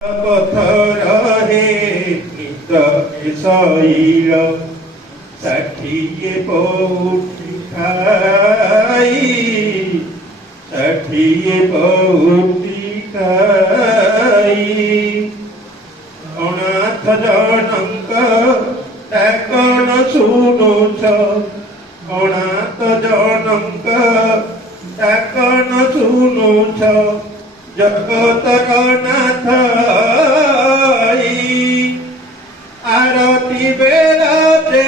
ପଥରରେ ନିଦ ଶୈଳ ଷାଠିଏ ପଉଠି ଖାଇ ଷାଠିଏ ପଉଠି ଖାଇ ଅନାଥ ଜଣଙ୍କ ଡାକଣ ଶୁଣୁଛ ଅନାଥ ଜଣଙ୍କ ଡାକଣ ଶୁଣୁଛ ଜଗତର ନାଥ ଆରତି ବେଳାରେ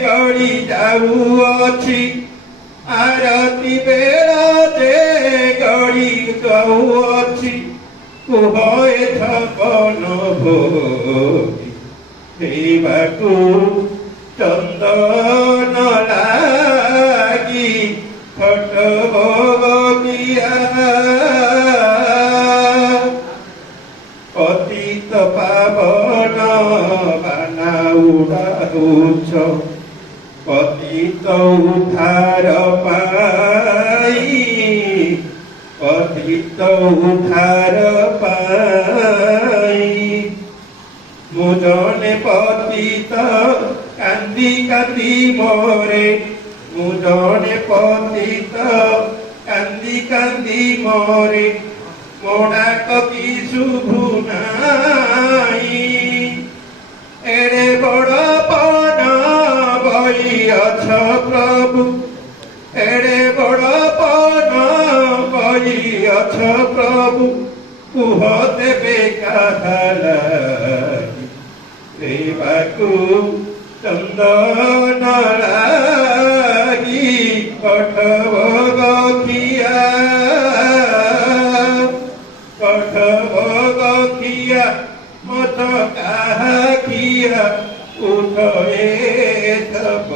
ଗଡ଼ି ଯାଉଅଛି ଆରତି ବେଳାରେ ଗଡ଼ି ଯାଉଅଛି କୁହ ଏଥପନ ଭୋଗୀ ଦେବାକୁ ଚନ୍ଦନ ଲାଗି ଫଟ ଭୋଗିଆ ପତିତ ପାବନ ବାନା ଉଡ଼ାଉଛ ପତିତ ଉଦ୍ଧାର ପାଇ ପତିତ ଉଦ୍ଧାର ପାଇ ମୁଁ ଜଣେ ପତିତ କାନ୍ଦି କାନ୍ଦି ମରେ ମୁଁ ଜଣେ ପତିତ କାନ୍ଦି କାନ୍ଦି ମରେ ମୋ ଡାକ କି ଶୁଭୁ ନାହିଁ ଏଡ଼େ ବଡ଼ ପଣ ବଇଅଛ ପ୍ରଭୁ ଏଡ଼େ ବଡ଼ ପଣ ବଇଅଛ ପ୍ରଭୁ କୁହ ଦେବେ କାହା ଲାଗି ଦେବାକୁ ଚନ୍ଦନ ଲାଗି କଠ ଭୋଗଖିଆ କଠ ଭୋଗଖିଆ ମତ କାହା ଖିଆ ଉଠ ଏଥପ